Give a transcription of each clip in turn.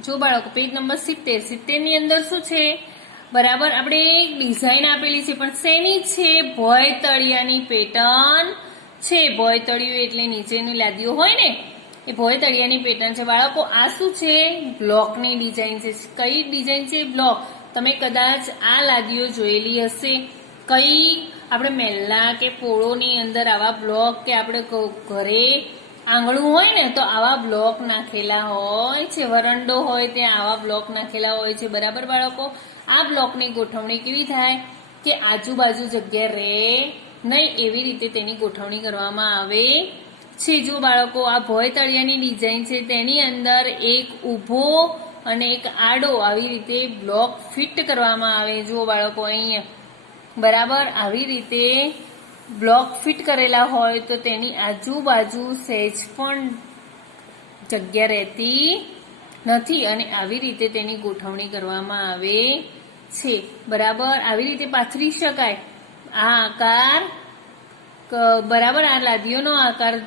જો બાળકો page number 70 70 ની અંદર શું છે બરાબર આપણે એક ડિઝાઇન આપેલી છે પણ શેની છે ભોય તળિયાની પેટર્ન છે ભોય તળિયું એટલે નીચેની લાદીઓ હોય ને એ ભોય તળિયાની પેટર્ન છે બાળકો આ શું છે બ્લોકની ડિઝાઇન છે કઈ ડિઝાઇન છે બ્લોક તમે કદાચ આ લાદીઓ જોયેલી હશે કઈ આપણે મહેલા કે પોળોની અંદર આવા બ્લોક કે આપણે ઘરે આંગણું હોય ને તો આવા બ્લોક નાખેલા હોય છે વરંડો હોય ત્યાં આવા બ્લોક નાખેલા હોય છે બરાબર બાળકો આ બ્લોકની ગોઠવણી કેવી થાય કે આજુબાજુ જગ્યા રહે નહીં એવી રીતે તેની ગોઠવણી કરવામાં આવે છે જો બાળકો આ ભોય તળિયાની ડિઝાઇન છે તેની અંદર એક ઊભો અને એક આડો આવી રીતે બ્લોક ફિટ કરવામાં આવે જો બાળકો અહીંયા બરાબર આવી રીતે બ્લોક ફિટ કરેલા હોય તો તેની આજુબાજુ સહેજ પણ જગ્યા રહેતી નથી અને આવી રીતે તેની ગોઠવણી કરવામાં આવે છે બરાબર આવી રીતે પાથરી શકાય આ આકાર બરાબર આ લાદીઓનો આકાર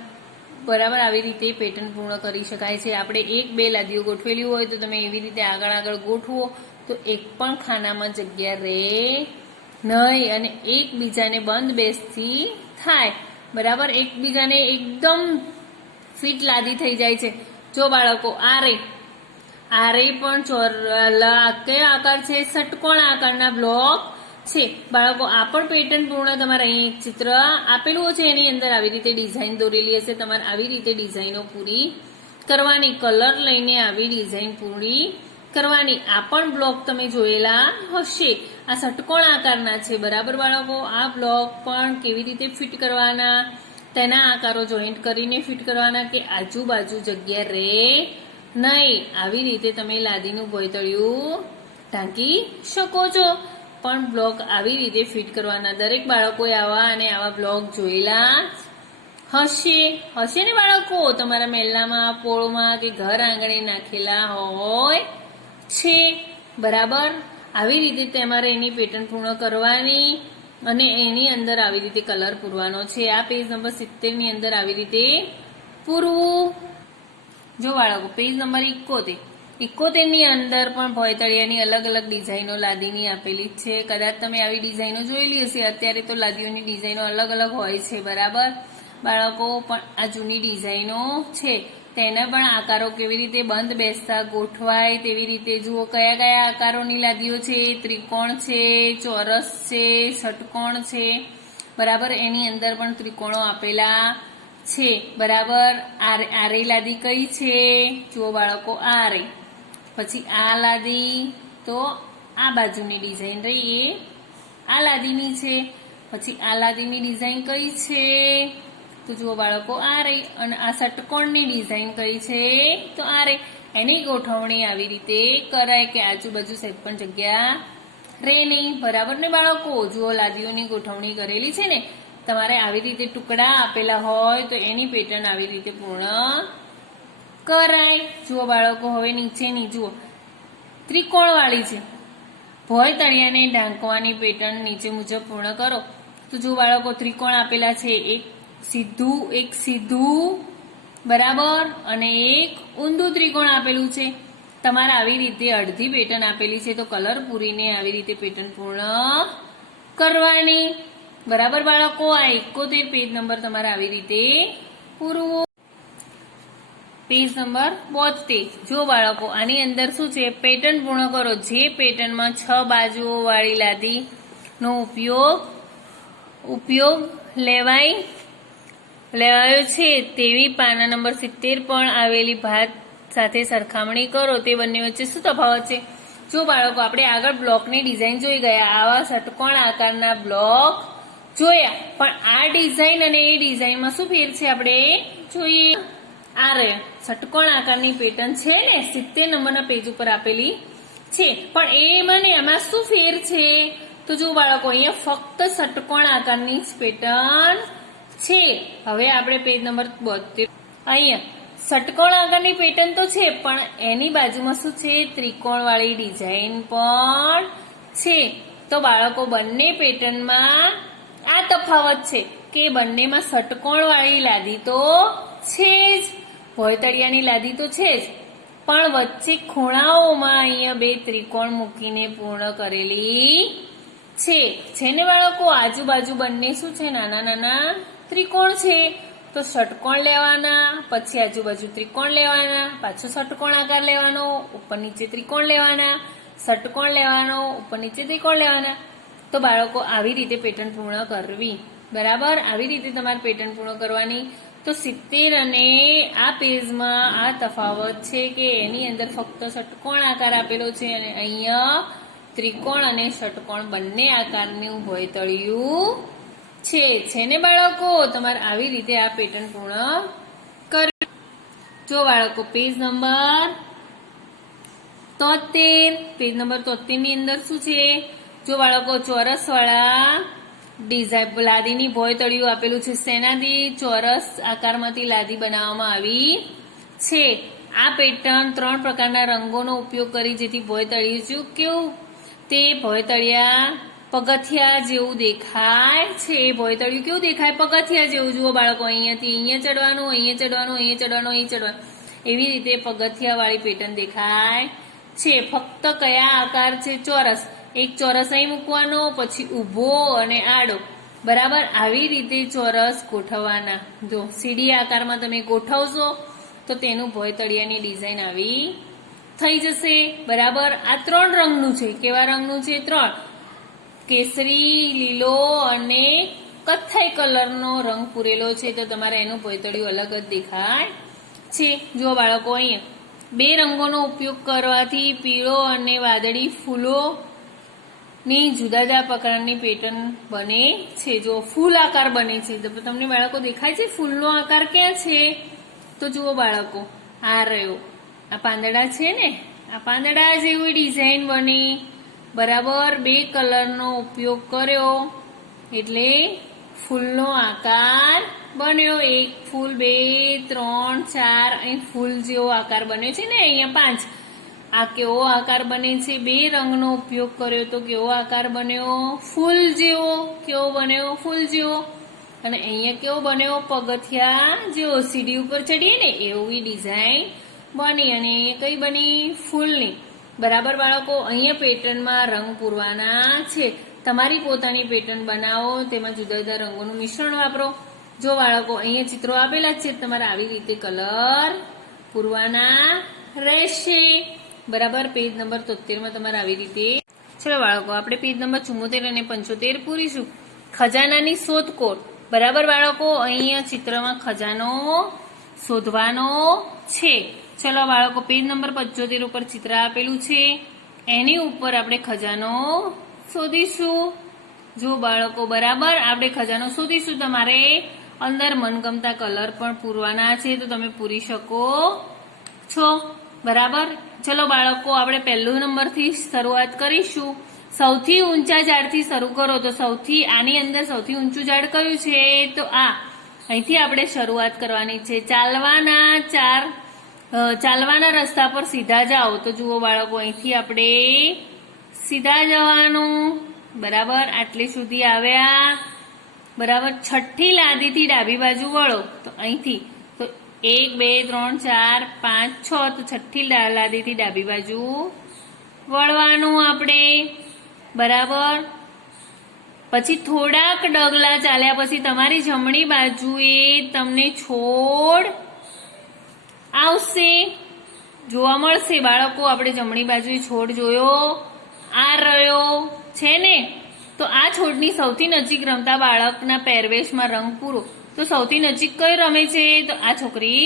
બરાબર આવી રીતે પેટર્ન પૂર્ણ કરી શકાય છે આપણે એક બે લાદીઓ ગોઠવેલી હોય તો તમે એવી રીતે આગળ આગળ ગોઠવો તો એક પણ ખાનામાં જગ્યા રહે નહીં અને એકબીજાને બંધ બેસતી થાય બરાબર એકબીજાને એકદમ ફિટ લાદી થઈ જાય છે જો બાળકો આ રે પણ કયો આકાર છે ષટકોણ આકારના બ્લોક છે બાળકો આ પણ પેટર્ન પૂર્ણ તમારે અહીં એક ચિત્ર આપેલું છે એની અંદર આવી રીતે ડિઝાઇન દોરેલી હશે તમારે આવી રીતે ડિઝાઇનો પૂરી કરવાની કલર લઈને આવી ડિઝાઇન પૂરી કરવાની આ પણ બ્લોક તમે જોયેલા હશે આ ષટકોણ આકારના છે બરાબર બાળકો આ બ્લોક પણ કેવી રીતે ફિટ કરવાના તેના આકારો જોઈન્ટ કરીને ફિટ કરવાના કે આજુબાજુ જગ્યા રહે નહીં આવી રીતે તમે લાદીનું ભોયતળિયું ઢાંકી શકો છો પણ બ્લોક આવી રીતે ફિટ કરવાના દરેક બાળકોએ આવા અને આવા બ્લોક જોયેલા હશે ને બાળકો તમારા મહેલામાં પોળમાં કે ઘર આંગણે નાખેલા હોય છે બરાબર આવી રીતે તમારે એની પેટર્ન પૂર્ણ કરવાની અને એની અંદર આવી રીતે કલર પૂરવાનો છે આ પેજ નંબર 70 ની અંદર આવી રીતે પૂરવું જો બાળકો પેજ નંબર 71 ની અંદર પણ ભોયતળિયાની અલગ અલગ ડિઝાઇનો લાદીની આપેલી છે કદાચ તમે આવી ડિઝાઇનો જોયેલી હશે અત્યારે તો લાદીઓની ડિઝાઇનો અલગ અલગ હોય છે બરાબર બાળકો પણ આ જૂની ડિઝાઇનો છે તેના પણ આકારો કેવી રીતે બંધ બેસતા ગોઠવાય તેવી રીતે જુઓ કયા કયા આકારોની લાદીઓ છે ત્રિકોણ છે ચોરસ છે ષટકોણ છે બરાબર એની અંદર પણ ત્રિકોણો આપેલા છે બરાબર આરે લાદી કઈ છે જુઓ બાળકો આરે પછી આ લાદી તો આ બાજુની ડિઝાઇન રહી એ આ લાદીની છે પછી આ લાદીની ડિઝાઇન કઈ છે તો જુઓ બાળકો આ રહી અને આ ષટકોણની ડિઝાઇન કઈ છે તો આ રહી એની ગોઠવણી આવી રીતે કરાય કે આજુબાજુ સહેજ પણ જગ્યા રહે નહીં બરાબર ને બાળકો જુઓ લાદીઓની ગોઠવણી કરેલી છે ને તમારે આવી રીતે ટુકડા આપેલા હોય તો એની પેટર્ન આવી રીતે પૂર્ણ કરાય જુઓ બાળકો હવે નીચેની જુઓ ત્રિકોણવાળી છે ભોયતળિયાને ઢાંકવાની પેટર્ન નીચે મુજબ પૂર્ણ કરો તો જુઓ બાળકો ત્રિકોણ આપેલા છે એક સીધું બરાબર અને એક ઊંધું ત્રિકોણ આપેલું છે તમારે આવી રીતે અડધી પેટર્ન આપેલી છે તો કલર પૂરીને આવી રીતે પેટર્ન પૂર્ણ કરવાની બરાબર બાળકો આ 71 પેજ નંબર તમારે આવી રીતે પૂરવો પેજ નંબર 72 જો બાળકો આની અંદર શું છે પેટર્ન પૂર્ણ કરો જે પેટર્નમાં 6 બાજુઓ વાળી લાદી નો ઉપયોગ લેવાયો છે તેવી પાના નંબર 70 પણ આવેલી ભાત સાથે સરખામણી કરો તે બંને વચ્ચે શું તફાવત છે જો બાળકો આપણે આગળ બ્લોકની ડિઝાઇન જોઈ ગયા આવા ષટકોણ આકારના બ્લોક જોયા પણ આ ડિઝાઇન અને એ ડિઝાઇનમાં શું ફેર છે આપણે જોઈએ આ રે ષટકોણ આકારની પેટર્ન છે ને 70 નંબરના પેજ ઉપર આપેલી છે પણ એમાં શું ફેર છે તો જો બાળકો અહીંયા ફક્ત ષટકોણ આકારની જ પેટર્ન છે હવે આપણે પેજ નંબર 72 અહીંયા ષટકોણ આકારની પેટર્ન તો છે પણ એની બાજુમાં શું છે ત્રિકોણવાળી ડિઝાઇન પણ છે તો બાળકો બંને પેટર્નમાં આ તફાવત છે કે બંનેમાં ષટકોણવાળી લાદી તો છે જ ભોયતળિયાની લાદી તો છે જ પણ વચ્ચે ખૂણાઓમાં અહીંયા બે ત્રિકોણ મૂકીને પૂર્ણ કરેલી છે ને બાળકો? આજુબાજુ બંને શું છે? નાના નાના ત્રિકોણ છે. તો ષટકોણ લેવાના, પછી આજુબાજુ ત્રિકોણ લેવાના, પાછો ષટકોણ આકાર લેવાનો, ઉપર નીચે ત્રિકોણ લેવાના, ષટકોણ લેવાનો, ઉપર નીચે ત્રિકોણ લેવાના. તો બાળકો આવી રીતે પેટર્ન પૂર્ણ કરવી. બરાબર, આવી રીતે તમારે પેટર્ન પૂર્ણ કરવાની. તો 70 અને આ પેજમાં આ તફાવત છે કે એની અંદર ફક્ત ષટકોણ આકાર આપેલો છે અને અહીંયા ત્રિકોણ અને ષટકોણ બંને આકારનું ભોયતળિયું છે ને બાળકો? તમારે આવી રીતે આ પેટર્ન પૂર્ણ કરવી. જો બાળકો પેજ નંબર 73, પેજ નંબર 73 ની અંદર શું છે? જો બાળકો ચોરસ વાળા ડિઝાઇન લાદીની ભોયતળિયું આપેલું છે. શેનાથી? ચોરસ આકારમાંથી લાદી બનાવવામાં આવી છે. આ પેટર્ન 3 પ્રકારના રંગોનો ઉપયોગ કરી જેથી ભોયતળિયું કેવું? તે ભોયતળિયા પગથિયા જેવું દેખાય છે. ભોયતળિયું કેવું દેખાય? પગથિયા જેવું. જુઓ બાળકો, અહીંયાથી અહીંયા ચડવાનું, અહીંયા ચડવાનું, અહીંયા ચડવાનું, અહીં ચડવાનું, એવી રીતે પગથિયા વાળી પેટર્ન દેખાય છે. ફક્ત કયા આકાર છે? ચોરસ. એક ચોરસ અહીં મૂકવાનો, પછી ઊભો અને આડો. બરાબર, આવી રીતે ચોરસ ગોઠવવાના. જો સીડી આકારમાં તમે ગોઠવશો તો તેનું ભોયતળિયાની ડિઝાઇન આવી થઈ જશે. બરાબર, આ 3 રંગનું છે. કેવા રંગનું છે? 3. કેસરી, લીલો અને કથ્થાઈ કલરનો રંગ પૂરેલો છે. તો તમારે એનું ભોયતળિયું અલગ જ દેખાય છે. જો બાળકો, અહીંયા 2 રંગોનો ઉપયોગ કરવાથી પીળો અને વાદળી ફૂલો ની જુદા જુદા પ્રકારની પેટર્ન બને છે. જો ફૂલ આકાર બને છે. તો તમને બાળકો દેખાય છે ફૂલનો આકાર ક્યાં છે? તો જુઓ બાળકો, આ રહ્યો, આ પાંદડા છે ને, આ પાંદડા જેવી ડિઝાઇન બની. બરાબર, 2 કલરનો ઉપયોગ કર્યો એટલે ફૂલનો આકાર બન્યો. 1 ફૂલ, 2, 3, 4, અહીં ફૂલ જેવો આકાર બન્યો છે ને, અહીંયા 5. આ કેવો આકાર બને છે? 2 રંગનો ઉપયોગ કર્યો તો કેવો આકાર બન્યો? ફૂલ જેવો. કેવો બન્યો? ફૂલ જેવો. અને અહીંયા કેવો બન્યો? પગથિયા જેવો. સીડી ઉપર ચડીએ ને એવી ડિઝાઇન બની. અને કઈ બની? ફૂલની. બરાબર બાળકો, અહીંયા પેટર્નમાં રંગ પૂરવાના છે. તમારી પોતાની પેટર્ન બનાવો, તેમાં જુદા જુદા રંગોનું મિશ્રણ વાપરો. જો બાળકો, અહીંયા ચિત્રો આપેલા છે, તમારે આવી રીતે કલર પૂરવાના રહેશે. બરાબર, પેજ નંબર 73 તમારે આવી રીતે. ચલો બાળકો, આપણે પેજ નંબર 74 અને 75 પૂરીશું. ખજાનાની શોધખોળ. બરાબર બાળકો, અહીંયા ચિત્રમાં ખજાનો શોધવાનો છે. ચલો બાળકો, પેજ નંબર 75 ઉપર ચિત્ર આપેલું છે, એની ઉપર આપણે ખજાનો શોધીશું. જો બાળકો, બરાબર, આપણે ખજાનો શોધીશું. તમારે અંદર મનગમતા કલર પણ પૂરવાના છે, તો તમે પૂરી શકો છો. બરાબર, ચલો બાળકો, આપણે 1 નંબરથી શરૂઆત કરીશું. સૌથી ઊંચા ઝાડથી શરૂ કરો. તો આની અંદર સૌથી ઊંચું ઝાડ કયું છે? તો આ. અહીંથી આપણે શરૂઆત કરવાની છે. ચાલવાના રસ્તા પર સીધા જાઓ. તો જુઓ બાળકો, અહીંથી આપણે સીધા જવાનું. બરાબર, આટલે સુધી આવ્યા. બરાબર, 6ઠી લાદીથી ડાબી બાજુ વળો. તો અહીંથી તો 1, 2, 3, 4, 5, 6. તો 6ઠી લાદીથી ડાબી બાજુ વળવાનું આપણે. બરાબર, પછી થોડાક ડગલા ચાલ્યા પછી તમારી જમણી બાજુએ તમને છોડ આવશે, જોવા મળશે. બાળકો, આપણે જમણી બાજુએ છોડ જોયો, આ રહ્યો છે ને. તો આ છોડની સૌથી નજીક રમતા બાળકના પહેરવેશમાં રંગ પૂરો. તો સૌથી નજીક કઈ રમે છે? તો આ છોકરી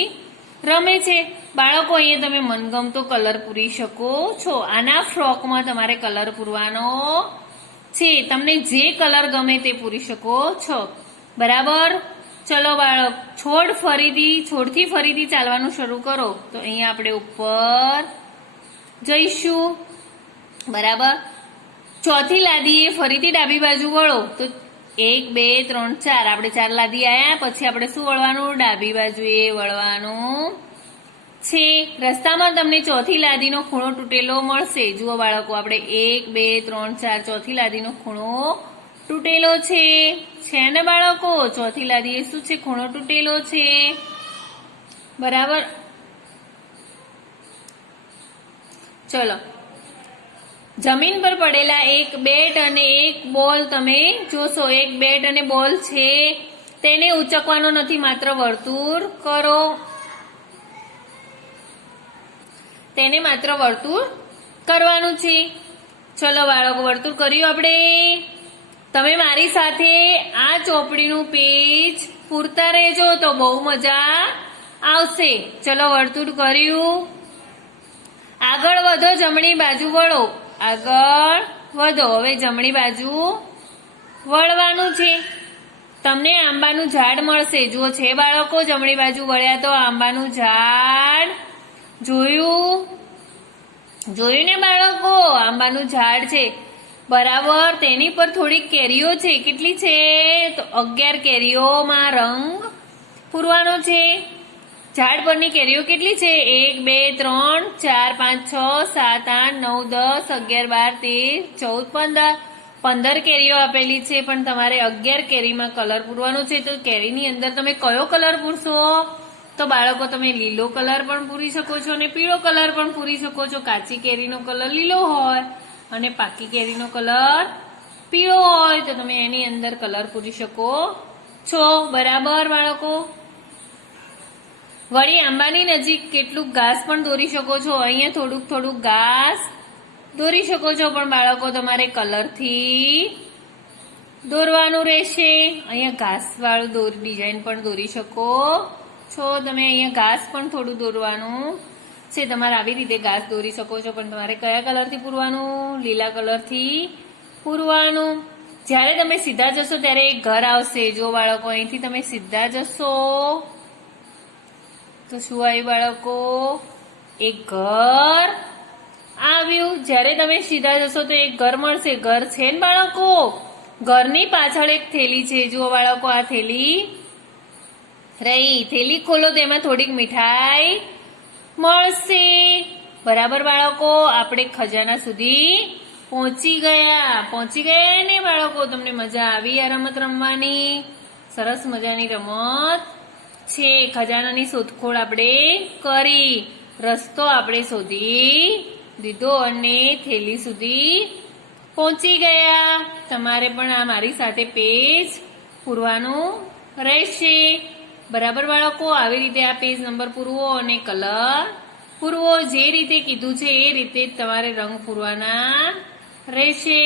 રમે છે. બાળકો, અહીંયા તમે મનગમતો કલર પૂરી શકો છો. આના ફ્રોકમાં તમારે કલર પૂરવાનો છે. તમને જે કલર ગમે તે પૂરી શકો છો. બરાબર, ચલો બાળક, છોડથી ફરીથી ચાલવાનું શરૂ કરો. તો અહીંયા આપણે ઉપર જઈશું. બરાબર, 4થી લાદીએ ફરીથી ડાબી બાજુ વળો. તો 1, 2, 3, 4. આપણે 4 લાદી આવ્યા પછી આપણે શું વળવાનું? ડાબી બાજુએ વળવાનું છે. રસ્તામાં તમને 4થી લાદીનો ખૂણો તૂટેલો મળશે. જુઓ બાળકો, આપણે 1, 2, 3, 4, 4થી લાદીનો ખૂણો તૂટેલો છે ને બાળકો? 4થી લાદીએ શું છે? ખૂણો તૂટેલો છે. બરાબર, ચલો, જમીન પર પડેલા એક બેટ અને એક બોલ તમે જોશો. એક બેટ અને બોલ છે, તેને ઉચકવાનો નથી, માત્ર વર્તુળ કરો. તેને માત્ર વર્તુળ કરવાનું છે. ચલો બાળકો, વર્તુળ કર્યું આપણે. તમે મારી સાથે આ ચોપડીનું પેજ પૂરતા રહેજો તો બહુ મજા આવશે. ચલો, વર્તુળ કર્યું. આગળ વધો, જમણી બાજુ વળો. આગળ વધો. હવે જમણી બાજુ વળવાનું છે. તમને આંબાનું ઝાડ મળશે. જુઓ છે બાળકો, જમણી બાજુ વળ્યા તો આંબાનું ઝાડ જોયું ને બાળકો? આંબાનું ઝાડ છે, બરાબર. તેની પર થોડીક કેરીઓ છે. કેટલી છે? તો 11 કેરીઓમાં રંગ પૂરવાનો છે. ઝાડ પરની કેરીઓ કેટલી છે? 1 2 3 4 5 6 7 8 9 10 11 12 13 14 15 કેરીઓ આપેલી છે, પણ તમારે 11 કેરીમાં કલર પૂરવાનો છે. તો કેરીની અંદર તમે કયો કલર પૂરશો? તો બાળકો, તમે લીલો કલર પણ પૂરી શકો છો અને પીળો કલર પણ પૂરી શકો છો. કાચી કેરીનો કલર લીલો હોય અને પાકી કેરીનો કલર પીળો હોય તો તમે એની અંદર કલર પૂરી શકો છો. બરાબર બાળકો? વળી આંબાની નજીક કેટલુંક ઘાસ પણ દોરી શકો છો. અહીંયા થોડુંક ઘાસ દોરી શકો છો, પણ બાળકો તમારે કલરથી દોરવાનું રહેશે. અહીંયા ઘાસવાળું ડિઝાઇન પણ દોરી શકો છો તમે. અહીંયા ઘાસ પણ થોડું દોરવાનું છે. તમારે આવી રીતે ઘાસ દોરી શકો છો, પણ તમારે કયા કલરથી પૂરવાનું? લીલા કલરથી પૂરવાનું. જ્યારે તમે સીધા જશો ત્યારે એક ઘર આવશે. જો બાળકો, અહીંથી તમે સીધા જશો તો શું આવ્યું બાળકો? એક ઘર આવ્યું. જ્યારે તમે સીધા જશો તો એક ઘર મળશે. ઘર છે ને બાળકો? ઘરની પાછળ એક થેલી છે. જુઓ બાળકો, આ થેલી રહી. થેલી ખોલો તો એમાં થોડીક મીઠાઈ મળશે. બરાબર બાળકો? આપણે ખજાના સુધી પહોંચી ગયા ને બાળકો? તમને મજા આવી આ રમત રમવાની? સરસ મજાની રમત છે. ખજાનાની શોધખોળ આપણે કરી, રસ્તો આપણે શોધી દીધો અને થેલી સુધી પહોંચી ગયા. તમારે પણ આ મારી સાથે પેજ પૂરવાનું રહેશે. બરાબર બાળકો? આવી રીતે આ પેજ નંબર પૂરવો અને કલર પૂરવો. જે રીતે કીધું છે એ રીતે તમારે રંગ પૂરવાના રહેશે.